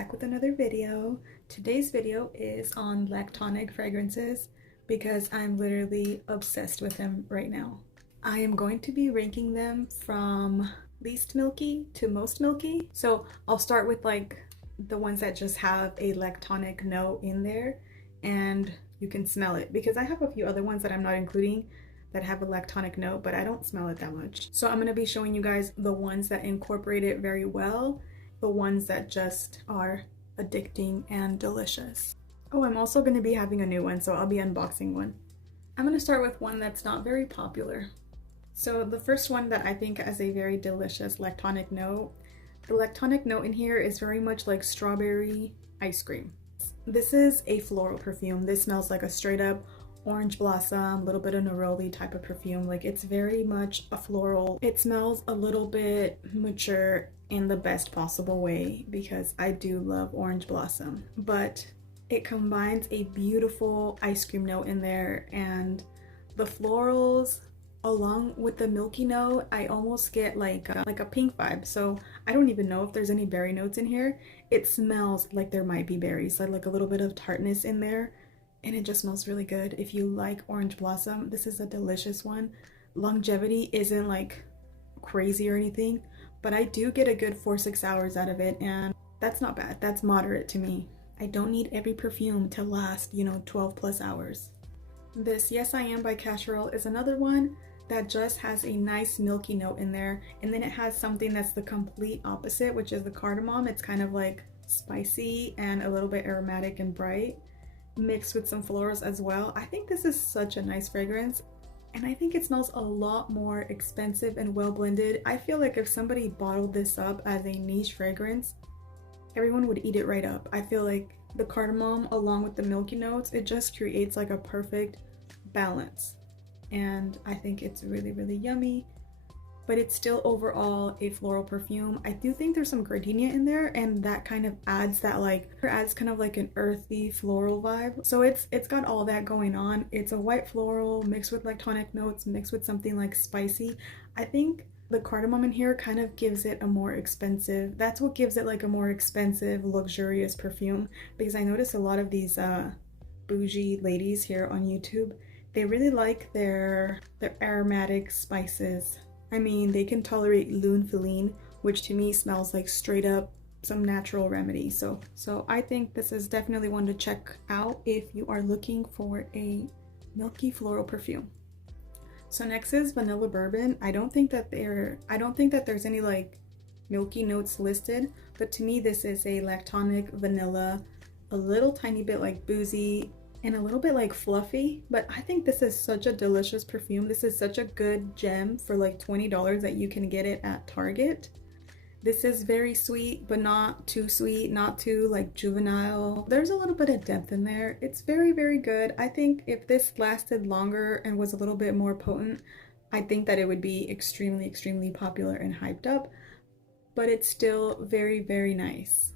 back with another video. Today's video is on Lactonic fragrances because I'm literally obsessed with them right now. I am going to be ranking them from least milky to most milky. So I'll start with like the ones that just have a lactonic note in there and you can smell it, because I have a few other ones that I'm not including that have a lactonic note, but I don't smell it that much. So I'm going to be showing you guys the ones that incorporate it very well, the ones that just are addicting and delicious. Oh, I'm also going to be having a new one, so I'll be unboxing one. I'm going to start with one that's not very popular. So the first one that I think has a very delicious lactonic note, the lactonic note in here is very much like strawberry ice cream. This is a floral perfume. This smells like a straight up orange blossom, a little bit of neroli type of perfume. Like, it's very much a floral. It smells a little bit mature in the best possible way because I do love orange blossom, but it combines a beautiful ice cream note in there, and the florals along with the milky note, I almost get like a pink vibe. So I don't even know if there's any berry notes in here. It smells like there might be berries, so like a little bit of tartness in there, and it just smells really good. If you like orange blossom, this is a delicious one. Longevity isn't like crazy or anything, but I do get a good 4-6 hours out of it, and that's not bad. That's moderate to me. I don't need every perfume to last, 12 plus hours. This Yes I Am by Casserole is another one that just has a nice milky note in there, and then it has something that's the complete opposite, which is the cardamom. It's kind of like spicy and a little bit aromatic and bright, mixed with some florals as well. I think this is such a nice fragrance, and I think it smells a lot more expensive and well blended. I feel like if somebody bottled this up as a niche fragrance, everyone would eat it right up. I feel like the cardamom along with the milky notes, it just creates like a perfect balance, and I think it's really, really yummy. But it's still overall a floral perfume. I do think there's some gardenia in there, and that kind of adds kind of like an earthy floral vibe. So it's got all that going on. It's a white floral mixed with lactonic notes, mixed with something like spicy. I think the cardamom in here kind of gives it a more expensive, that's what gives it like a more expensive, luxurious perfume, because I notice a lot of these bougie ladies here on YouTube, they really like their aromatic spices. I mean, they can tolerate lune filine, which to me smells like straight up some natural remedy. So I think this is definitely one to check out if you are looking for a milky floral perfume. So next is Vanilla Bourbon. I don't think that there's any like milky notes listed, but to me this is a lactonic vanilla, a little tiny bit like boozy and a little bit like fluffy. But I think this is such a delicious perfume. This is such a good gem for like $20 that you can get it at Target. This is very sweet, but not too sweet, not too like juvenile. There's a little bit of depth in there. It's very, very good. I think if this lasted longer and was a little bit more potent, I think that it would be extremely, extremely popular and hyped up, but it's still very, very nice.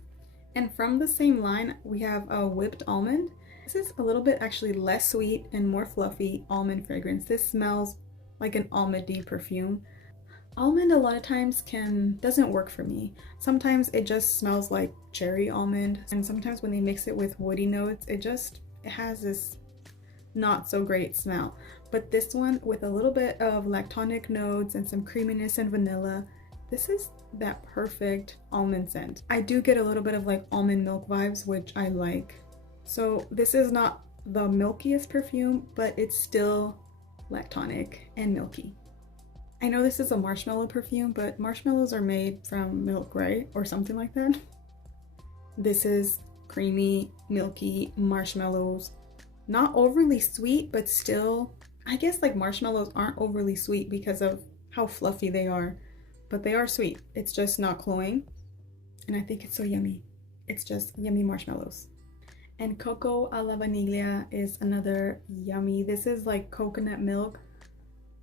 And from the same line, we have a Whipped Almond. This is a little bit actually less sweet and more fluffy almond fragrance. This smells like an almondy perfume. Almond a lot of times doesn't work for me. Sometimes it just smells like cherry almond, and sometimes when they mix it with woody notes, it has this not so great smell. But this one with a little bit of lactonic notes and some creaminess and vanilla, this is that perfect almond scent. I do get a little bit of like almond milk vibes, which I like. So this is not the milkiest perfume, but it's still lactonic and milky. I know this is a marshmallow perfume, but marshmallows are made from milk, right? Or something like that. This is creamy, milky marshmallows. Not overly sweet, but still, I guess like marshmallows aren't overly sweet because of how fluffy they are, but they are sweet. It's just not cloying, and I think it's so yummy. It's just yummy marshmallows. And Coco a la Vanilla is another yummy. This is like coconut milk.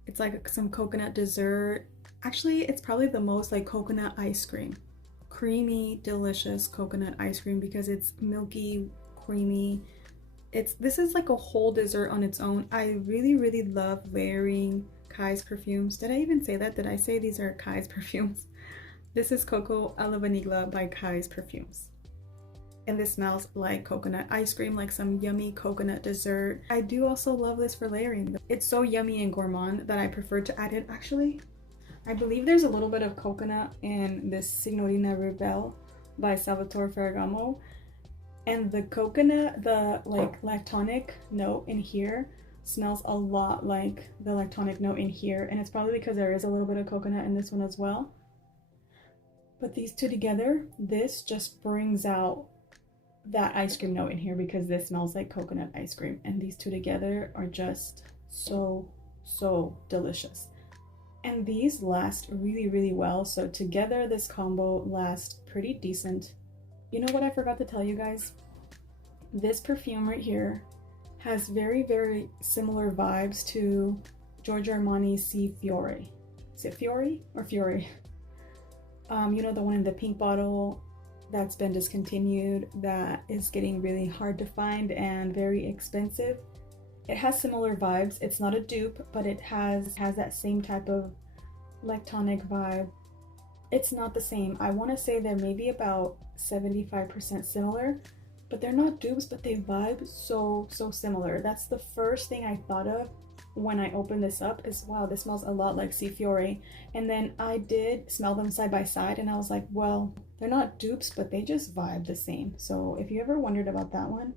It's like some coconut dessert. Actually, it's probably the most like coconut ice cream. Creamy, delicious coconut ice cream because it's milky, creamy. This is like a whole dessert on its own. I really, really love layering Kai's perfumes. Did I even say that? Did I say these are Kai's perfumes? This is Coco a la Vanilla by Kai's Perfumes. and this smells like coconut ice cream, like some yummy coconut dessert. I do also love this for layering. It's so yummy and gourmand that I prefer to add it. Actually, I believe there's a little bit of coconut in this Signorina Rebelle by Salvatore Ferragamo, and the coconut, the like lactonic note in here smells a lot like the lactonic note in here, and it's probably because there is a little bit of coconut in this one as well. But these two together, this just brings out that ice cream note in here because this smells like coconut ice cream, and these two together are just so delicious. And these last really well, so together this combo lasts pretty decent. You know what I forgot to tell you guys? This perfume right here has very similar vibes to Giorgio Armani's Si Fiore. Is it Fiore or Fiore? You know, the one in the pink bottle that's been discontinued, that is getting really hard to find and very expensive. It has similar vibes. It's not a dupe, but it has that same type of lactonic vibe. It's not the same. I want to say they're maybe about 75% similar, but they're not dupes, but they vibe so similar. That's the first thing I thought of when I opened this up, is wow, this smells a lot like Si Fiore. And then I did smell them side by side and I was like, well, they're not dupes, but they just vibe the same. So if you ever wondered about that one,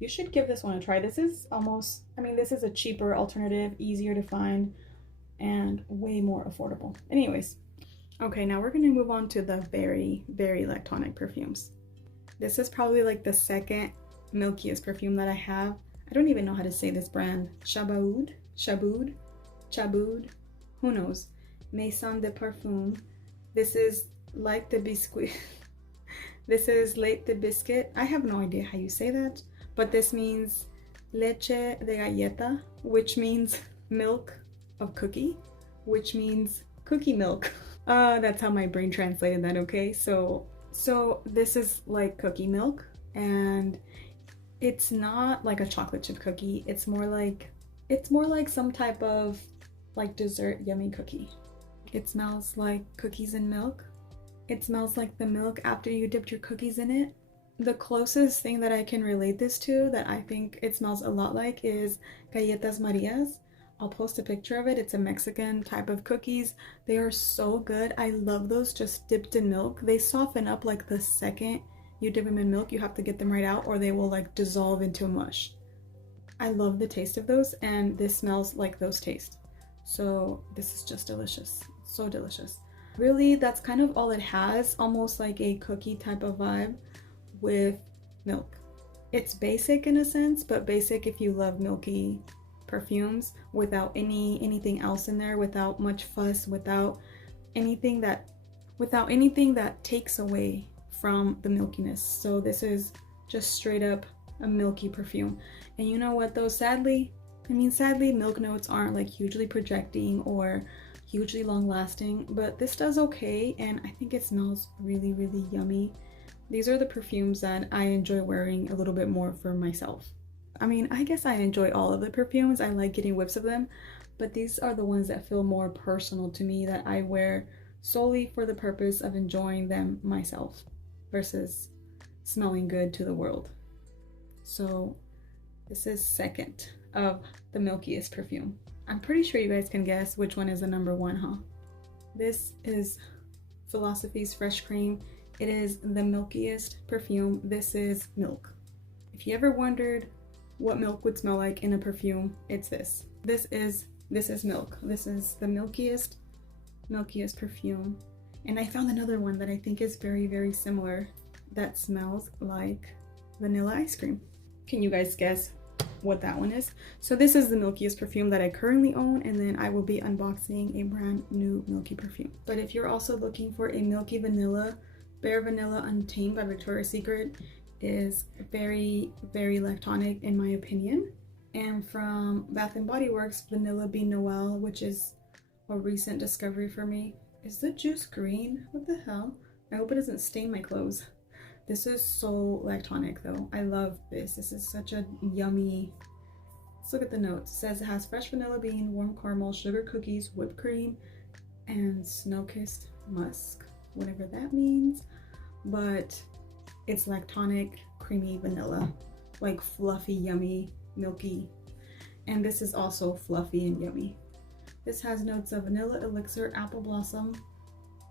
you should give this one a try. This is almost, I mean, this is a cheaper alternative, easier to find, and way more affordable. Anyways, okay, now we're gonna move on to the very lactonic perfumes. This is probably like the second milkiest perfume that I have. I don't even know how to say this brand. Chaboud, who knows? Maison de Parfum. This is like the biscuit. This is late the biscuit. I have no idea how you say that, but this means leche de galleta, which means milk of cookie, which means cookie milk. That's how my brain translated that, okay? So this is like cookie milk, and it's not like a chocolate chip cookie. It's more like some type of like dessert yummy cookie. It smells like cookies and milk. It smells like the milk after you dipped your cookies in it. The closest thing that I can relate this to that I think it smells a lot like is Galletas Marias. I'll post a picture of it. It's a Mexican type of cookies. They are so good. I love those just dipped in milk. They soften up like the second you dip them in milk. You have to get them right out or they will like dissolve into a mush. I love the taste of those, and this smells like those taste. So this is just delicious. So delicious. Really, that's kind of all it has, almost like a cookie type of vibe with milk. It's basic in a sense, but basic if you love milky perfumes without anything else in there, without much fuss, without anything that takes away from the milkiness. So this is just straight up a milky perfume. And you know what though, sadly, milk notes aren't like hugely projecting or hugely long lasting, but this does okay, and I think it smells really yummy. These are the perfumes that I enjoy wearing a little bit more for myself. I mean, I guess I enjoy all of the perfumes. I like getting whiffs of them, but these are the ones that feel more personal to me, that I wear solely for the purpose of enjoying them myself versus smelling good to the world. So this is second of the milkiest perfume. I'm pretty sure you guys can guess which one is the number one, huh? This is Philosophy's Fresh Cream. It is the milkiest perfume. This is milk. If you ever wondered what milk would smell like in a perfume, it's this. This is milk. This is the milkiest perfume. And I found another one that I think is very similar that smells like vanilla ice cream. Can you guys guess what that one is? So this is the milkiest perfume that I currently own, and then I will be unboxing a brand new milky perfume. But if you're also looking for a milky vanilla, Bare Vanilla Untamed by Victoria's Secret is very lactonic in my opinion. And from Bath & Body Works, Vanilla Bean Noel, which is a recent discovery for me. Is the juice green? What the hell? I hope it doesn't stain my clothes. This is so lactonic though. I love this. This is such a yummy. Let's look at the notes. It says it has fresh vanilla bean, warm caramel, sugar cookies, whipped cream, and snow-kissed musk. Whatever that means. But it's lactonic. creamy vanilla, like fluffy, yummy, milky. And this is also fluffy and yummy. This has notes of vanilla, elixir, apple blossom,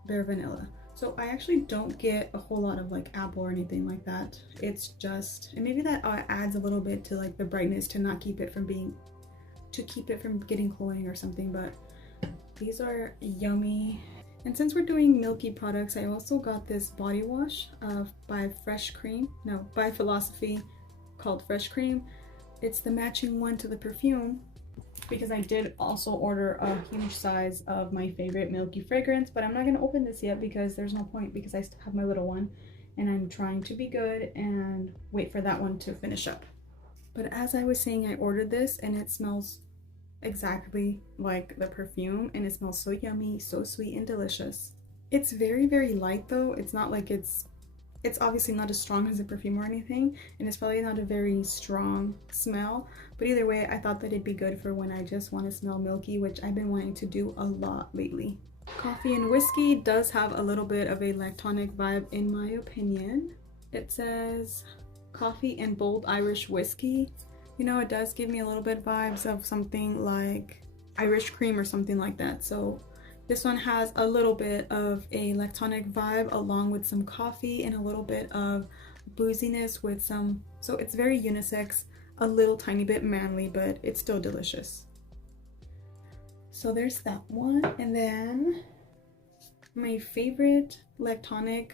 bare vanilla. So I actually don't get a whole lot of like apple or anything like that. It's just, and maybe that adds a little bit to like the brightness to not keep it from being, to keep it from getting cloying or something, but these are yummy. And since we're doing milky products, I also got this body wash by Philosophy, called Fresh Cream. It's the matching one to the perfume, because I did also order a huge size of my favorite Milky fragrance, but I'm not gonna open this yet because there's no point, because I still have my little one and I'm trying to be good and wait for that one to finish up. But as I was saying, I ordered this and it smells exactly like the perfume, and it smells so yummy, so sweet and delicious. It's very, very light though. It's not like it's obviously not as strong as a perfume or anything, and it's probably not a very strong smell, but either way, I thought that it'd be good for when I just want to smell milky, which I've been wanting to do a lot lately. Coffee and whiskey does have a little bit of a lactonic vibe in my opinion. It says coffee and bold Irish whiskey. You know, it does give me a little bit vibes of something like Irish cream or something like that. So this one has a little bit of a lactonic vibe along with some coffee and a little bit of booziness with some, so it's very unisex, a little tiny bit manly, but it's still delicious. So there's that one. And then my favorite lactonic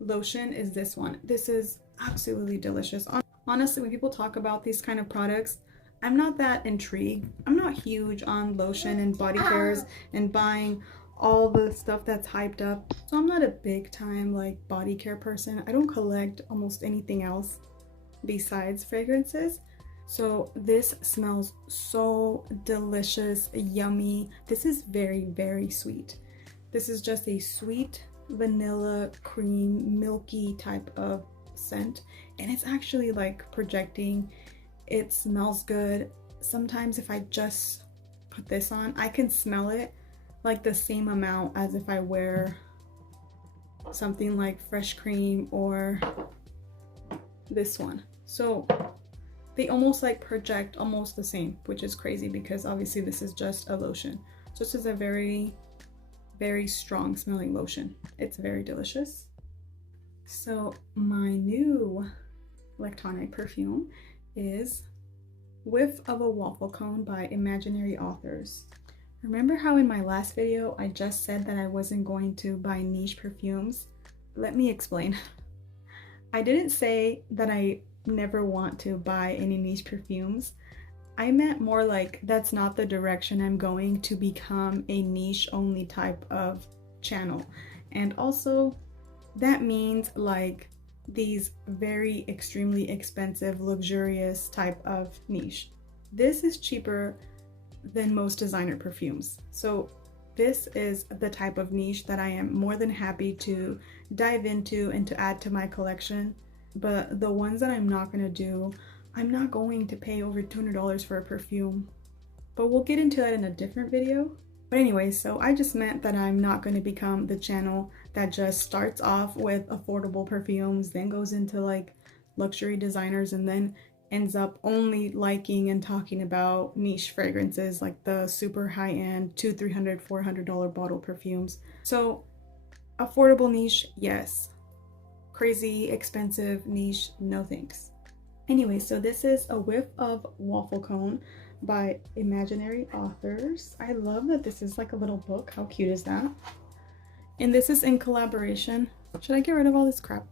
lotion is this one. This is absolutely delicious. Honestly, when people talk about these kind of products, I'm not that intrigued. I'm not huge on lotion and body cares and buying all the stuff that's hyped up. So I'm not a big time like body care person. I don't collect almost anything else besides fragrances. So this smells so delicious, yummy. This is very, very sweet. This is just a sweet vanilla cream, milky type of scent. And it's actually like projecting. It smells good. Sometimes if I just put this on, I can smell it like the same amount as if I wear something like Fresh Cream or this one. So they almost like project almost the same, which is crazy because obviously this is just a lotion. So this is a very, very strong smelling lotion. It's very delicious. So my new lactonic perfume is Whiff of a Waffle Cone by Imaginary Authors. Remember how in my last video I just said that I wasn't going to buy niche perfumes? Let me explain. I didn't say that I never want to buy any niche perfumes. I meant more like that's not the direction I'm going to become a niche only type of channel. And also that means like these very extremely expensive, luxurious type of niche. This is cheaper than most designer perfumes. So this is the type of niche that I am more than happy to dive into and to add to my collection. But the ones that I'm not gonna do, I'm not going to pay over $200 for a perfume. But we'll get into that in a different video. But anyway, so I just meant that I'm not going to become the channel that just starts off with affordable perfumes, then goes into like luxury designers, and then ends up only liking and talking about niche fragrances like the super high-end $200, $300, $400 bottle perfumes. So affordable niche, yes. Crazy expensive niche, no thanks. Anyway, so this is a Whiff of Waffle Cone by Imaginary Authors. I love that this is like a little book. How cute is that? And this is in collaboration. Should I get rid of all this crap?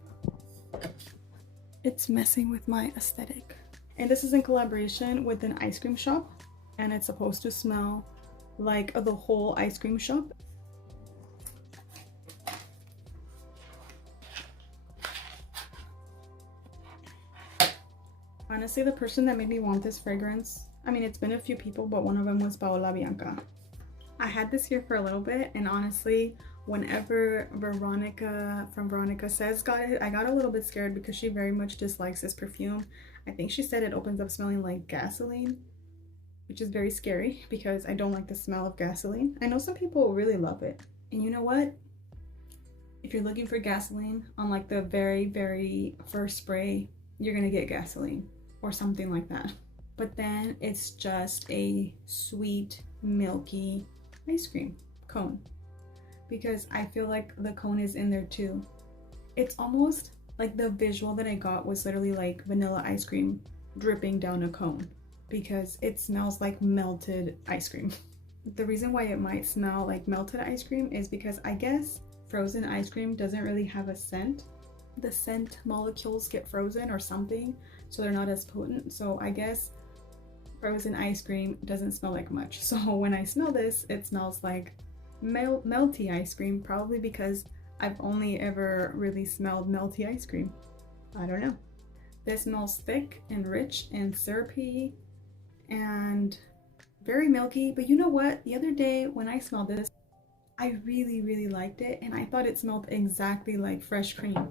It's messing with my aesthetic. And this is in collaboration with an ice cream shop, and it's supposed to smell like the whole ice cream shop. Honestly, the person that made me want this fragrance, I mean, it's been a few people, but one of them was Paola Bianca. I had this here for a little bit, and honestly, whenever Veronica from Veronica Says got it, I got a little bit scared because she very much dislikes this perfume. I think she said it opens up smelling like gasoline, which is very scary because I don't like the smell of gasoline. I know some people really love it. And you know what? If you're looking for gasoline on like the very, very first spray, you're gonna get gasoline or something like that. But then it's just a sweet, milky ice cream cone, because I feel like the cone is in there too. It's almost like the visual that I got was literally like vanilla ice cream dripping down a cone, because it smells like melted ice cream. The reason why it might smell like melted ice cream is because I guess frozen ice cream doesn't really have a scent. The scent molecules get frozen or something, so they're not as potent. So I guess frozen ice cream doesn't smell like much. So when I smell this, it smells like melty ice cream, probably because I've only ever really smelled melty ice cream. I don't know. This smells thick and rich and syrupy and very milky. But you know what? The other day when I smelled this, I really liked it, and I thought it smelled exactly like fresh cream.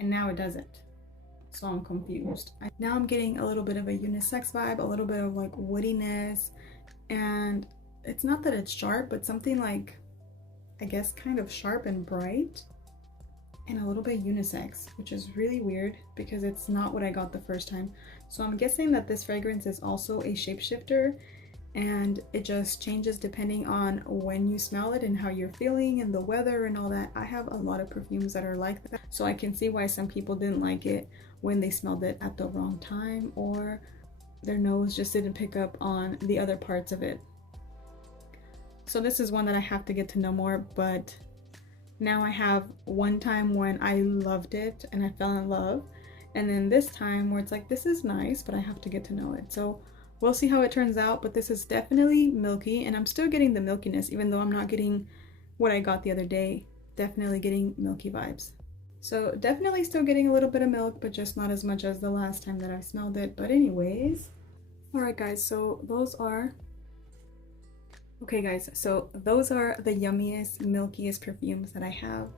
And now it doesn't. So I'm confused. Now I'm getting a little bit of a unisex vibe, a little bit of like woodiness, and it's not that it's sharp, but something like, I guess, kind of sharp and bright, and a little bit unisex, which is really weird because it's not what I got the first time. So I'm guessing that this fragrance is also a shapeshifter, and it just changes depending on when you smell it and how you're feeling and the weather and all that. I have a lot of perfumes that are like that, so I can see why some people didn't like it when they smelled it at the wrong time, or their nose just didn't pick up on the other parts of it. So this is one that I have to get to know more, but now I have one time when I loved it and I fell in love, and then this time where it's like, this is nice, but I have to get to know it. So we'll see how it turns out, but this is definitely milky, and I'm still getting the milkiness, even though I'm not getting what I got the other day. Definitely getting milky vibes. So definitely still getting a little bit of milk, but just not as much as the last time that I smelled it. But anyways, all right guys, so those are the yummiest, milkiest perfumes that I have,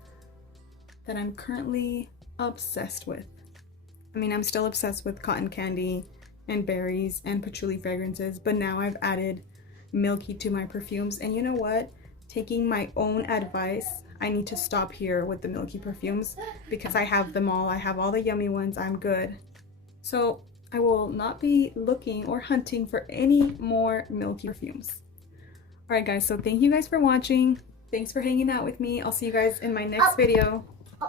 that I'm currently obsessed with. I mean, I'm still obsessed with cotton candy and berries and patchouli fragrances, but now I've added milky to my perfumes. And you know what? Taking my own advice, I need to stop here with the milky perfumes because I have them all. I have all the yummy ones. I'm good. So I will not be looking or hunting for any more milky perfumes. All right guys, so thank you guys for watching. Thanks for hanging out with me. I'll see you guys in my next video.